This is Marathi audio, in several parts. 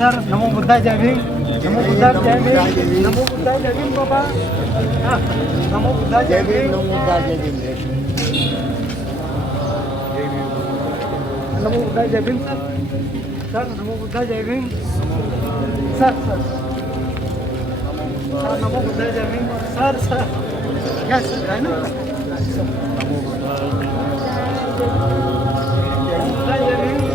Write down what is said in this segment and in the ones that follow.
सर नमो बुद्धाय जय भीम नमो बुद्धाय जय भीम नमो बुद्धाय जय भीम बाबा नमो बुद्धाय जय भीम नमो बुद्धाय जय भीम नमो बुद्धाय जय भीम सर नमो बुद्धाय जय भीम सर नमो बुद्धाय जय भीम सर यस है ना नमो बुद्धाय जय भीम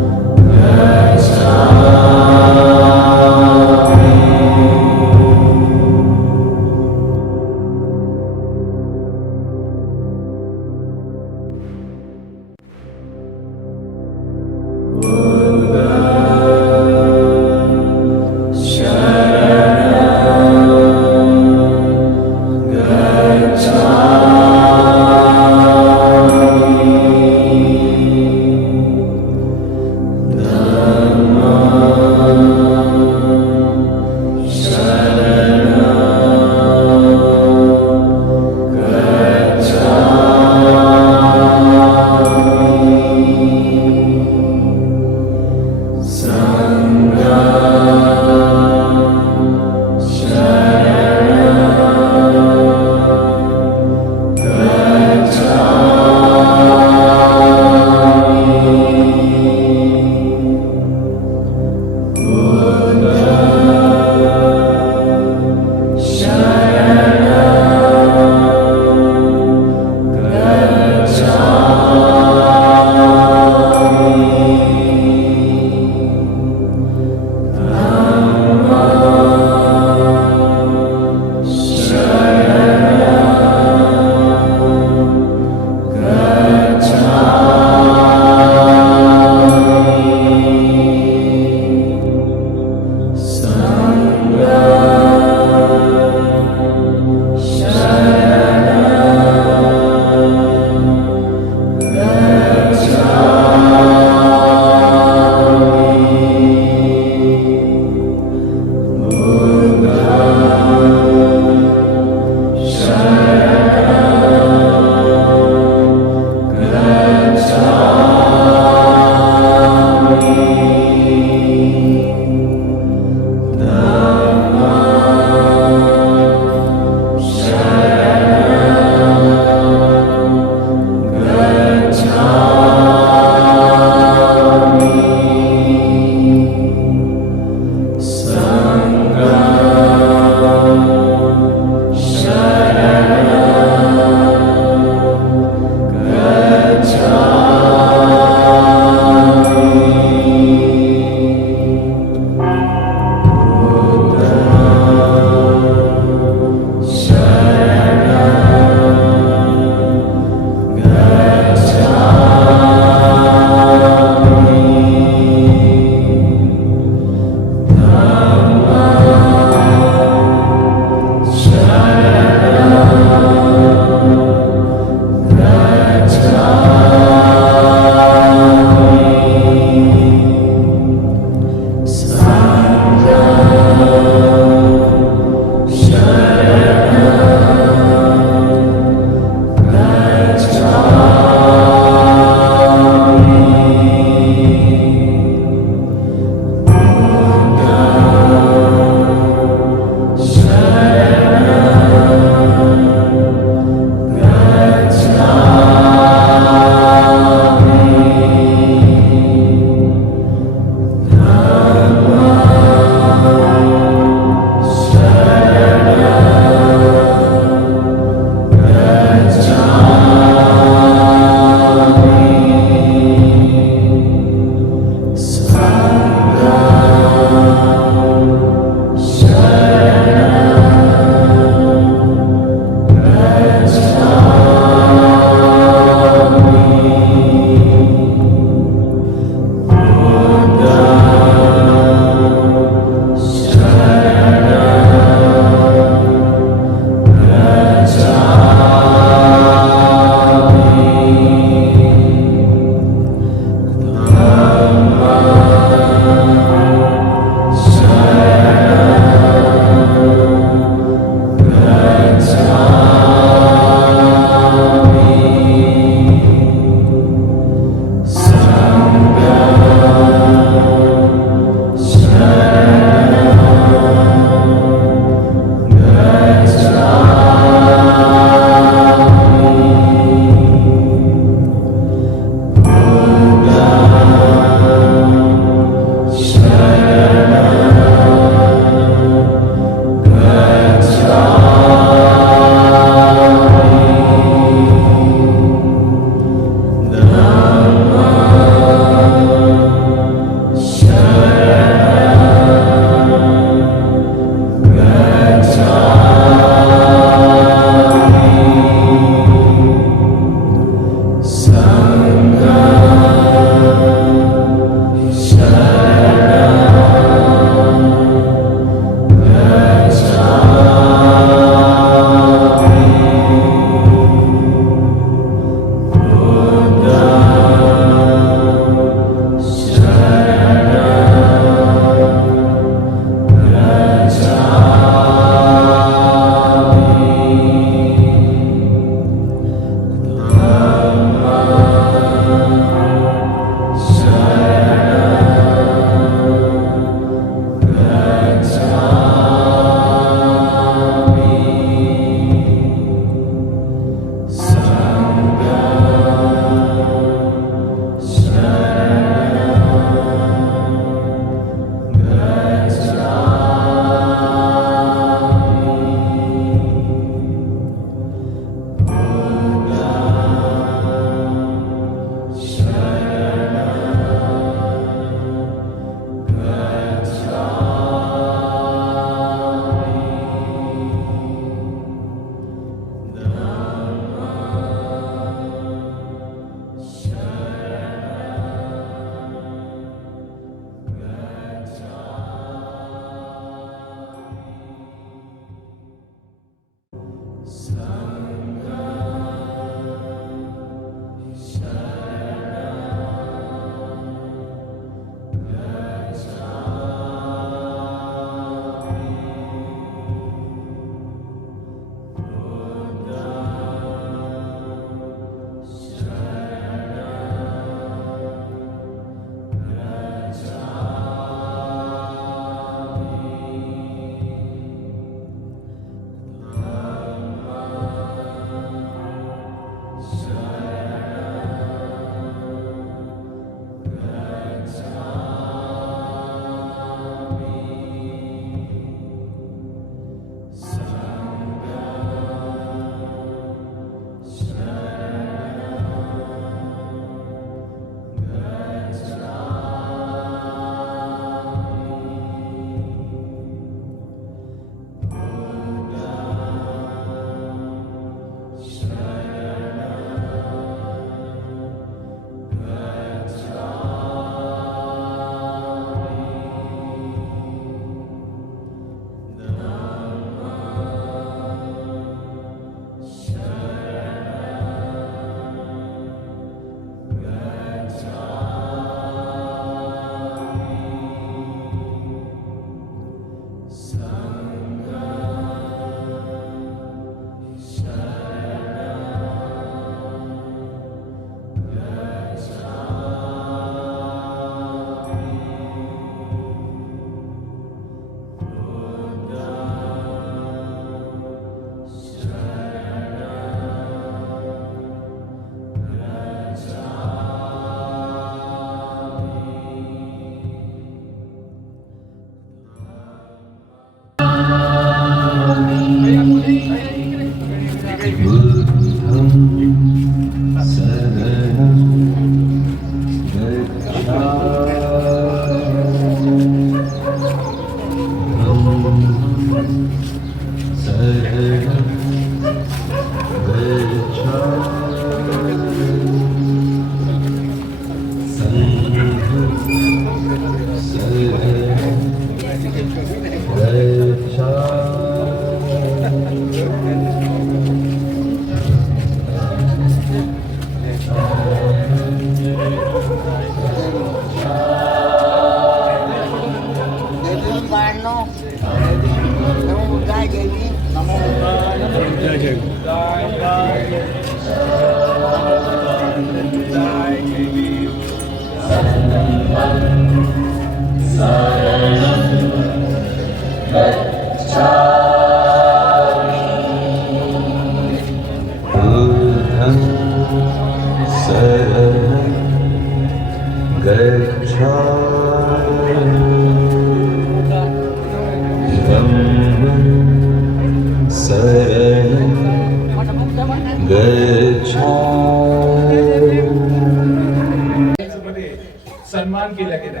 सन्मान केला गेला।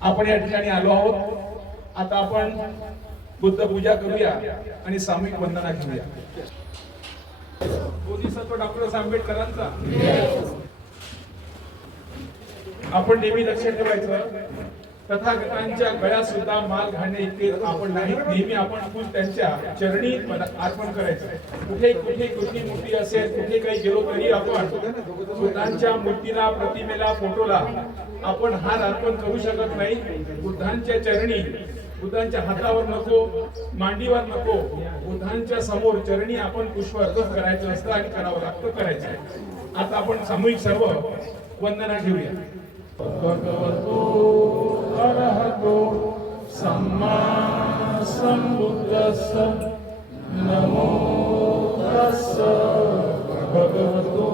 आपण या ठिकाणी आलो आहोत। आता आपण बुद्ध पूजा करूया आणि सामूहिक वंदना घेऊया। बोधिसत्व डॉक्टर आंबेडकरांचा आपण नेहमी लक्षात ठेवायचं, तथागतांच्या गळ्यात सुद्धा माल घालणे इतके आपण नाही, नेहमी आपण फुल त्यांच्या चरणी अर्पण करायचं। कुठे कुठे कृती मूर्ती असेल, कुठे काही गेलो तरी आपण बुद्धांच्या मूर्तीला, प्रतिमेला, फोटोला आपण हार अर्पण करू शकत नाही। बुद्धांच्या चरणी, बुद्धांच्या हातावर नको, मांडीवर नको, बुद्धांच्या समोर चरणी आपण पुष्प अर्पण करायचं असतं आणि करावं लागतं, करायचं। आता आपण सामूहिक सर्व वंदना घेऊया। भगवतो अरहतो सम्मा संबुद्धस्स नमो तस्स भगवतो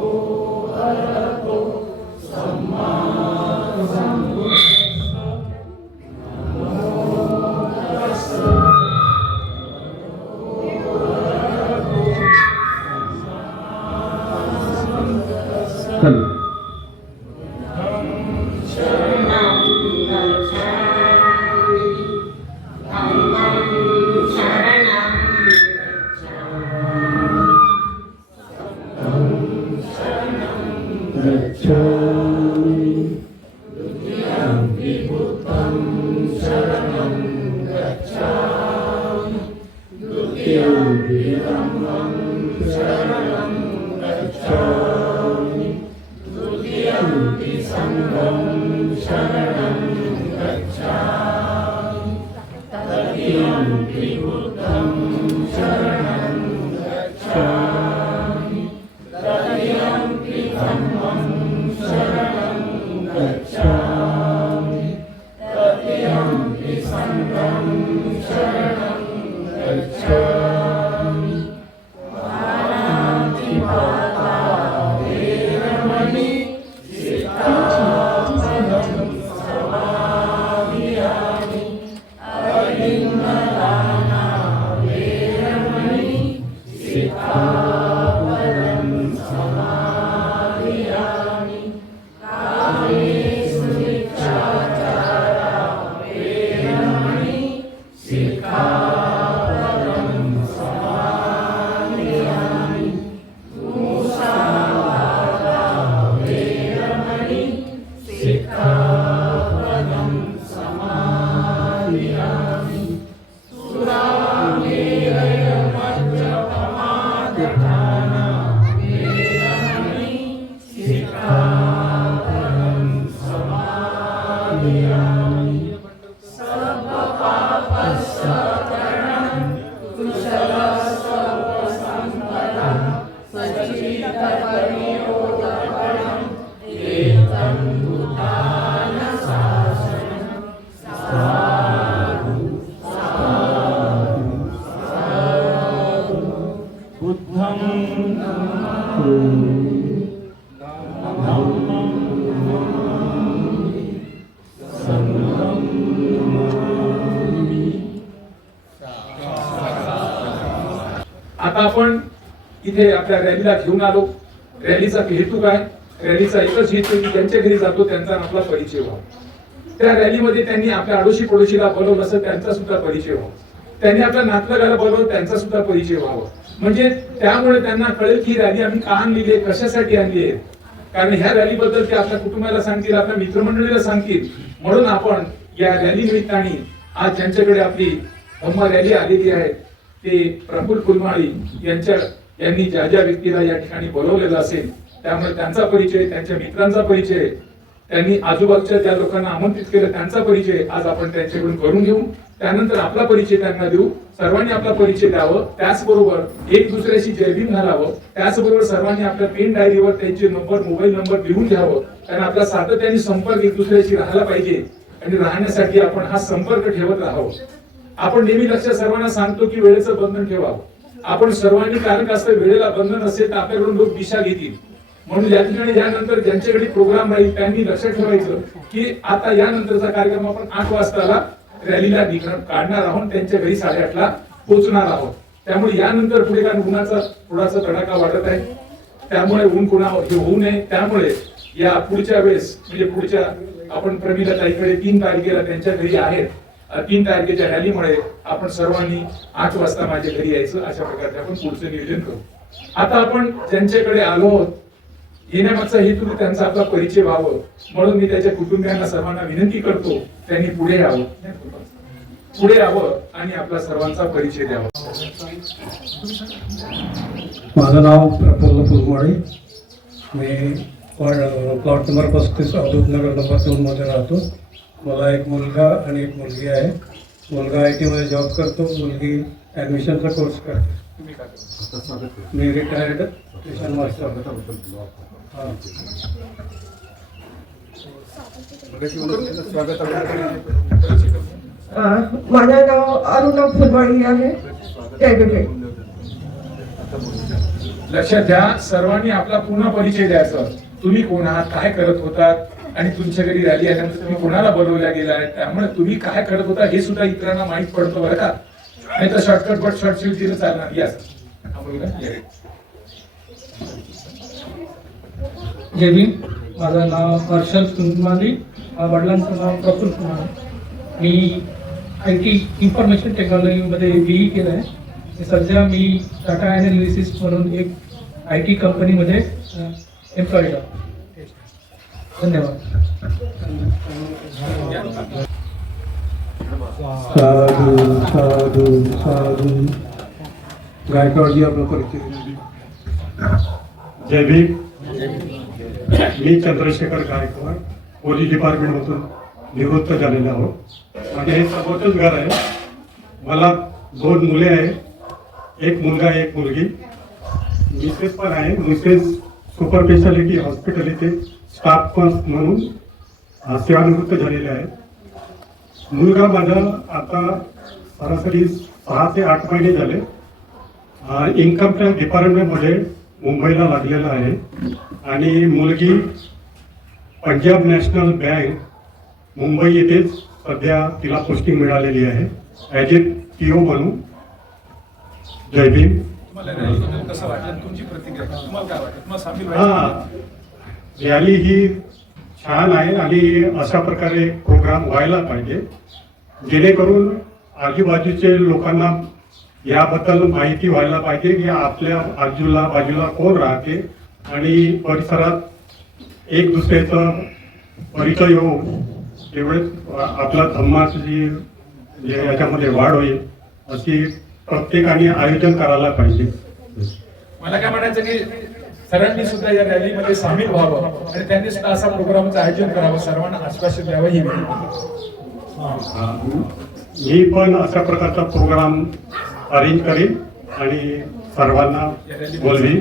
अरहतो सम्मा संबुद्धस्स नमो तस्स आता आपण इथे आपल्या रॅलीला घेऊन आलो। रॅलीचा हेतू काय? रॅलीचा एकच हेतू की त्यांच्या घरी जातो, त्यांचा आपला परिचय व्हावा। त्या रॅलीमध्ये त्यांनी आपल्या आडोशी पडोशीला बोलवलं असं त्यांचा सुद्धा परिचय व्हावा। त्यांनी आपल्या नातलगाला बोलवून त्यांचा सुद्धा परिचय व्हावा, म्हणजे त्यामुळे त्यांना कळेल की रॅली आम्ही का आणलेली आहे, कशासाठी आणली आहे. कारण ह्या रॅली बद्दल ते आपल्या कुटुंबाला सांगतील, आपल्या मित्रमंडळीला सांगतील. म्हणून आपण या रॅली निमित्ताने आज ज्यांच्याकडे आपली धम्मा रॅली आलेली आहे ते प्रफुल्ल फुलमाळी यांनी ज्या ज्या व्यक्तीला या ठिकाणी बोलवलेलं असेल त्यामुळे त्यांचा परिचय, त्यांच्या मित्रांचा परिचय, त्यांनी आजूबाजूच्या ज्या लोकांना आमंत्रित केलं त्यांचा परिचय आज आपण त्यांच्याकडून करून घेऊ. त्यानंतर आपला परिचय त्यांना देऊ. सर्वांनी आपला परिचय द्यावं, त्याचबरोबर एक दुसऱ्याशी जयभीम घालावं, त्याचबरोबर सर्वांनी आपल्या पेन डायरीवर त्यांचे नंबर, मोबाईल नंबर लिहून घ्यावं. कारण आपला सातत्याने संपर्क एक दुसऱ्याशी राहायला पाहिजे आणि राहण्यासाठी आपण हा संपर्क ठेवत राहावं. आपण नेहमी लक्षात सर्वांना सांगतो की वेळेचं बंधन ठेवावं. आपण सर्वांनी कारण का असं वेळेला बंधन असेल तर आपल्याकडून लोक दिशा घेतील. म्हणून या ठिकाणी यानंतर ज्यांच्याकडे प्रोग्राम राहील त्यांनी लक्षात ठेवायचं की आता यानंतरचा कार्यक्रम आपण 8 वाजताला रॅलीला काढणार आहोत, त्यांच्या घरी 8:30ला पोहोचणार आहोत. त्यामुळे यानंतर पुढे कारण उन्हाचा थोडासा तडाखा वाढत आहे, त्यामुळे ऊन कोणावर हे होऊ नये. त्यामुळे या पुढच्या वेळेस म्हणजे पुढच्या आपण प्रमिला ताईकडे 3 तारखेला त्यांच्या घरी आहेत. 3 तारखेच्या रॅलीमुळे आपण सर्वांनी 8 वाजता माझ्या घरी यायचं, अशा प्रकारे आपण पुढचं नियोजन करू. आता आपण ज्यांच्याकडे आलो आहोत येण्यामागचा हेतू त्यांचा आपला परिचय व्हावं, म्हणून मी त्याच्या कुटुंबियांना सर्वांना विनंती करतो त्यांनी पुढे यावं आणि आपला सर्वांचा परिचय द्यावा. माझं नाव प्रफुल्ल फुलमाळी, मी प्लॉट नंबर 35 अवधूत नगर नंबर 2 मध्ये राहतो. मला एक मुलगा आणि एक मुलगी आहे. मुलगा IT मध्ये जॉब करतो, मुलगी ॲडमिशनचा कोर्स करते. मी रिटायर्ड ट्युशन मास्टर. माझं नाव अरुणा फुलवाडी आहे. लक्षात घ्या, सर्वांनी आपला पूर्ण परिचय द्यायचा. तुम्ही कोण आहात, काय करत होतात आणि तुमच्या घरी रॅली आल्यानंतर तुम्ही कोणाला बोलवल्या गेलाय, त्यामुळे तुम्ही काय करत होता हे सुद्धा इतरांना माहित पडतं बरं का. नाही तर शॉर्टकट बट शॉर्टशीट दिलं चालणार. यास जय भीम. माझं नाव हर्षल सुंदमाली, वडिलांचं नाव प्रफुल्ल कुमार. मी IT इन्फॉर्मेशन टेक्नॉलॉजीमध्ये BE केलं आहे. सध्या मी टाटा ॲनालिसिस म्हणून एक IT कंपनीमध्ये एम्प्लॉईड आहे. धन्यवाद. साधू साधू साधू. गायकवाडजी आपला परिचय. जय भीम. मी चंद्रशेखर गायकवाड, पोलीस डिपार्टमेंटमधून निवृत्त झालेलो आहोत. माझे हे समोरचंच घर आहे. मला 2 मुले आहेत, एक मुलगा एक मुलगी. मिसेस पण आहे. मिसेस सुपर स्पेशालिटी हॉस्पिटल इथे स्टाफ पण म्हणून सेवानिवृत्त झालेले आहे. मुलगा माझा आता सरासरी 6 ते 8 महिने झाले इन्कम टॅक्स डिपार्टमेंटमध्ये मुंबईला लागलेला आहे. आणि मुलगी पंजाब नॅशनल बँक मुंबई येथेच सध्या तिला पोस्टिंग मिळालेली आहे ॲज ए PO म्हणून. जय भीम. कसं वाटलं, तुमची प्रतिक्रिया तुम्हाला काय वाटतं, तुम्हाला सामील हां, रॅली ही छान आहे आणि अशा प्रकारे प्रोग्राम व्हायला पाहिजे जेणेकरून आजूबाजूचे लोकांना याबद्दल माहिती व्हायला पाहिजे की आपल्या बाजूला कोण राहते आणि परिसरात एक दुसऱ्याचा परिचय होऊन तेवढेच आपला धम्माची याच्यामध्ये वाढ होईल अशी प्रत्येकाने आयोजन करायला पाहिजे. मला काय म्हणायचं की सरांनी सुद्धा या रॅलीमध्ये सामील व्हावं आणि त्यांनी सुद्धा असा प्रोग्रामचं आयोजन करावं, सर्वांना आश्वासन द्यावं ही विनंती. मी पण अशा प्रकारचा प्रोग्राम अरेंज करेन आणि सर्वांना बोलवी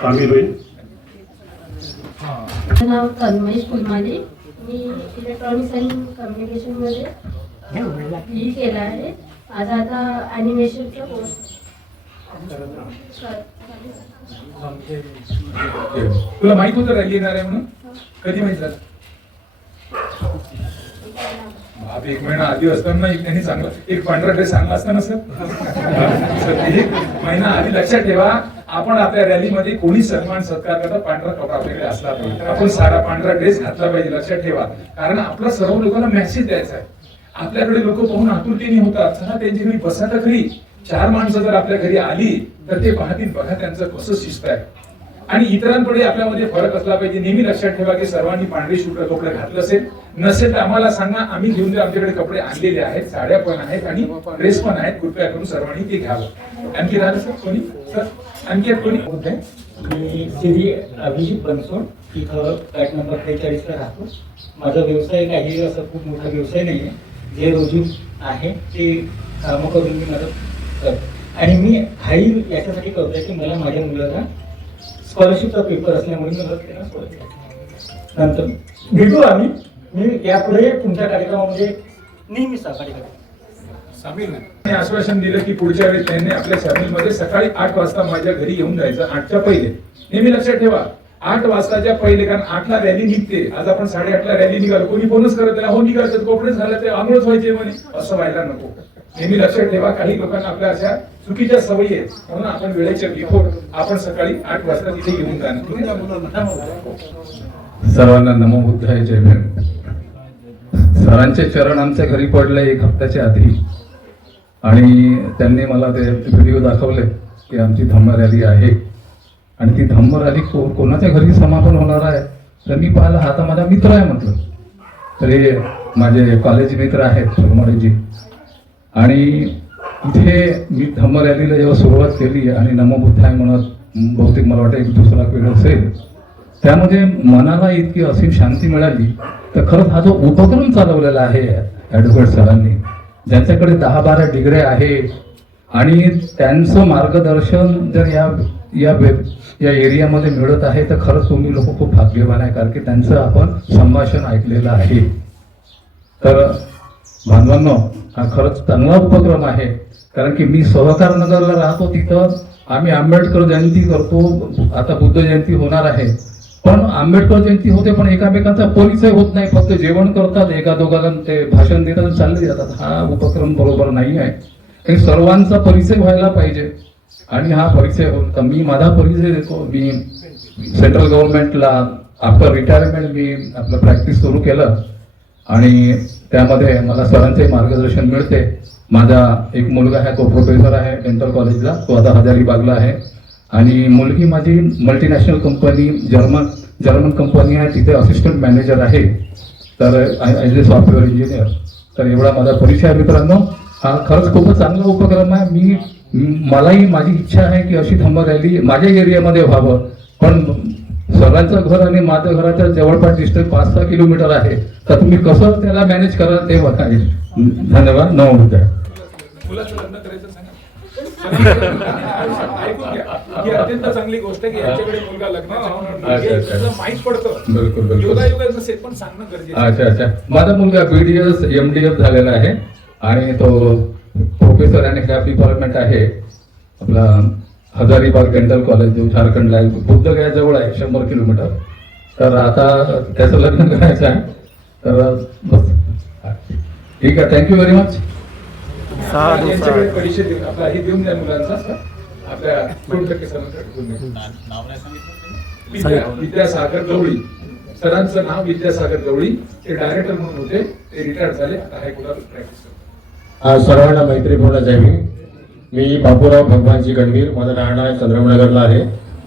सामील होईल. माझं नाव तन्मयेश फुलमाली. मी इलेक्ट्रॉनिक्स अँड कम्युनिकेशनमध्ये BE केला आहे. माझा आता ॲनिमेशनचा कोर्स तुला माहित होतं रॅली येणार आहे म्हणून? कधी माहित झालं? बाप, 1 महिना आधी असताना त्यांनी चांगला एक पांढरा ड्रेस आणला असता ना सर. 1 महिना आधी. लक्षात ठेवा, आपण आपल्या रॅलीमध्ये कोणी सन्मान सत्कार करता पांढरा कपडा आपल्याकडे असला पाहिजे. आपण सारा पांढरा ड्रेस घातला पाहिजे. लक्षात ठेवा, कारण आपला सर्व लोकांना मेसेज द्यायचा आहे. आपल्याकडे लोक पाहून आतुरतेने होतात, चला त्यांच्या घरी बसा तर खरी. 4 माणसं जर आपल्या घरी आली तर ते पाहतील बघा त्यांचं कसं शिस्त आहे. आणि इतरांपुढे आपल्यामध्ये फरक असला पाहिजे. नेहमी लक्षात ठेवा की सर्वांनी पांढरे शुभ्र कपडे घातले असेल, नसेल तर आम्हाला सांगा, आम्ही घेऊन देऊ. आमच्याकडे कपडे आणलेले आहेत, साड्या पण आहेत आणि ड्रेस पण आहेत, कृपया करून सर्वांनी ते घ्यावं. आणखी राहिलं सर कोणी? सर आणखी कोणी? मी श्री अभिजित बनसोड, इथं फ्लॅट नंबर 43 ला राहतो. माझा व्यवसाय काही असं खूप मोठा व्यवसाय नाही आहे, जे रोजू आहे ते कामं करून मी मदत करतो. आणि मी हाही याच्यासाठी करतोय की मला माझ्या मुलाला स्कॉलरशिपचा पेपर असल्यामुळे मला त्यांना सोडायचं. नंतर भेटू आम्ही. मी यापुढे तुमच्या कार्यक्रमामध्ये नेहमी सहकार्य करतो. सामील नाही. आश्वासन दिलं की पुढच्या वेळेस त्यांनी आपल्या सामीलमध्ये सकाळी 8 वाजता माझ्या घरी येऊन जायचं. 8च्या पहिले. नेहमी लक्षात ठेवा 8 वाजताच्या पहिले, कारण 8ला रॅली निघते. आज आपण 8:30ला रॅली निघालो, कोणी फोनच करत नाही, हो निघायचं कॉन्फरन्स झाला ते आंघोळच व्हायचे म्हणे. असं व्हायला नको. नेहमी लक्षात ठेवा काही लोकांना आपल्या अशा चुकीच्या सवयी आहेत, म्हणून आपण वेळेच्या बिफोर आपण सकाळी 8 वाजता तिथे येऊन जाणार. सर्वांना नमो बुद्धाय, जय भीम. सरांचे चरण आमच्या घरी पडले 1 हप्त्याच्या आधी आणि त्यांनी मला ते व्हिडिओ दाखवले की आमची धम्म रॅली आहे आणि ती धम्म रॅली कोणाच्या घरी समापन होणार आहे. तर मी पाहिलं, हा तर माझा मित्र आहे म्हटलं. तर हे माझे कॉलेज मित्र आहेत फुलमाळीजी. आणि इथे मी धम्म रॅलीला जेव्हा सुरुवात केली आणि नमो बुद्धाय म्हणत, बहुतेक मला वाटतं 1-2 वेळ असेल, त्यामध्ये मनाला इतकी असीम शांती मिळाली. तर खरंच हा जो उपक्रम चालवलेला आहे ॲडव्होकेट सरांनी, ज्यांच्याकडे 10-12 डिग्र्या आहे आणि त्यांचं मार्गदर्शन जर या एरियामध्ये मिळत आहे तर खरंच तुम्ही लोक खूप भाग्यवान आहे, कारण की त्यांचं आपण संभाषण ऐकलेलं आहे. तर बांधवांनो, हा खरंच चांगला उपक्रम आहे. कारण की मी सहकार नगरला राहतो, तिथं आम्ही आंबेडकर जयंती करतो. आता बुद्ध जयंती होणार आहे, पण आंबेडकर जयंती होते पण एकामेकांचा परिचय होत नाही. फक्त जेवण करतात, एका दोघांना ते भाषण देतात आणि चालले जातात. हा उपक्रम बरोबर नाही आहे. सर्वांचा परिचय व्हायला पाहिजे आणि हा परिचय होता. मी माझा परिचय देतो. मी सेंट्रल गव्हर्नमेंटला आफ्टर रिटायरमेंट मी आपलं प्रॅक्टिस सुरू केलं आणि त्यामध्ये मला सरांचे मार्गदर्शन मिळते. माझा एक मुलगा आहे, तो प्रोफेसर आहे डेंटल कॉलेजला, तो आता हजारीबागला आहे. आणि मुलगी माझी मल्टीनॅशनल कंपनी, जर्मन कंपनी आहे, तिथे असिस्टंट मॅनेजर आहे. तर ॲज ए सॉफ्टवेअर इंजिनियर. तर एवढा माझा परिचय आहे मित्रांनो. हा खरंच खूपच चांगला उपक्रम आहे. मलाही माझी इच्छा आहे की अशी धम्म रॅली माझ्या एरियामध्ये व्हावं, पण सरांचं घर आणि माझ्या घराच्या जवळपास डिस्टन्स 5-6 किलोमीटर आहे. तर तुम्ही कसं त्याला मॅनेज कराल ते बघायला. धन्यवाद. नमो बुद्धाय. मुलाचं लग्न करायचं सांगा. ऐकून घ्या, ही अत्यंत चांगली गोष्ट आहे की यांच्याकडे मुलगा लग्नाचा माहीत पडतं. बिलकुल योगायोगाचं नसेल पण सांगणं गरजेचं. अच्छा. माझा मुलगा BDS MDF झालेला आहे आणि तो प्रोफेसर आणि लॅब डिपार्टमेंट आहे आपला हजारीबाग डेंटल कॉलेज, जो झारखंडला आहे, बुद्धगया जवळ आहे, 100 किलोमीटर. तर आता त्याचं लग्न करायचं आहे. तर बस ठीक आहे. Thank you very much. यांच्याकडे परिचय देऊन आपला हे देऊन द्या मुलांचा. आपल्या 2% विद्यासागर गवळी. सरांचं नाव विद्यासागर गवळी. ते डायरेक्टर म्हणून होते, ते रिटायर झाले, आता हायकोर्टात प्रॅक्टिस करतात. सर्वांना मैत्रीपूर्ण जय भीम. मी बापूराव भगवानजी गणवीर, माझं राहणार चंद्रमनगरला आहे.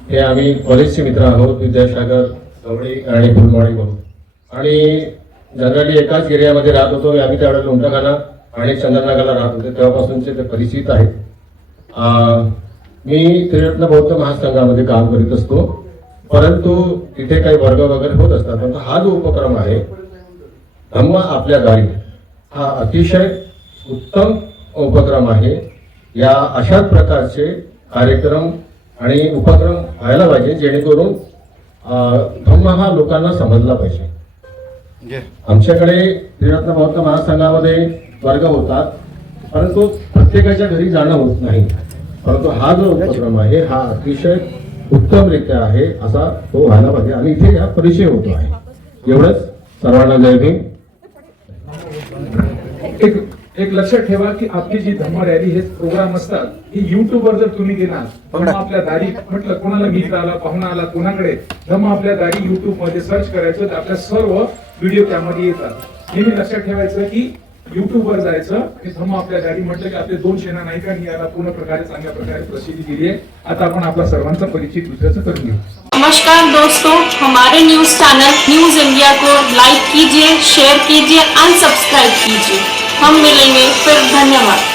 हे आम्ही कॉलेजचे मित्र आहोत, विद्यासागर गवळी आणि फुलमाळी म्हणून. आणि जनरली एकाच एरियामध्ये राहत होतो. आम्ही त्यावेळेला लोंढाखाना आणि चंद्रनगरला राहत होते, तेव्हापासूनचे ते परिचित आहेत. मी त्रिरत्न बौद्ध महासंघामध्ये काम करीत असतो, परंतु तिथे काही वर्ग वगैरे होत असतात. परंतु हा जो उपक्रम आहे धम्म आपल्या दारी, हा अतिशय उत्तम उपक्रम आहे. या अशाच प्रकारचे कार्यक्रम आणि उपक्रम व्हायला पाहिजे, जेणेकरून धम्म हा लोकांना समजला पाहिजे. आमच्याकडे त्रिरत्न बौद्ध महासंघामध्ये वर्ग होतात, परंतु प्रत्येकाच्या घरी जाणं होत नाही. परंतु हा जो उपक्रम आहे हा अतिशय उत्तमरित्या आहे, असा तो व्हायला पाहिजे आणि इथे हा परिचय होतो आहे. एवढंच. सर्वांना जय भीम. एक लक्षात ठेवा की आपली जी धम्म रॅली हे प्रोग्राम असतात, ही युट्यूबवर जर तुम्ही गेलात, धम्म आपल्या दारी म्हटलं, कोणाला मित्र आला, पाहुणा आला, कोणाकडे धम्म आपल्या दारी युट्यूब मध्ये सर्च करायचं, तर आपल्या सर्व व्हिडिओ त्यामध्ये येतात. नेहमी लक्षात ठेवायचं की युट्यूबवर जायचं आणि धम्म आपल्या गाडी म्हटलं की आपले 2 सेना नायकांनी याला पूर्ण प्रकारे चांगल्या प्रकारे प्रसिद्धी दिली आहे. आता आपण आपला सर्वांचा परिचय दुसऱ्याचं करून घेऊ. नमस्कार दोस्तों, हमारे न्यूज चैनल न्यूज इंडिया को लाइक कीजिए, शेयर कीजिए, अनसब्सक्राइब कीजिए. हम मिलेंगे फिर. धन्यवाद.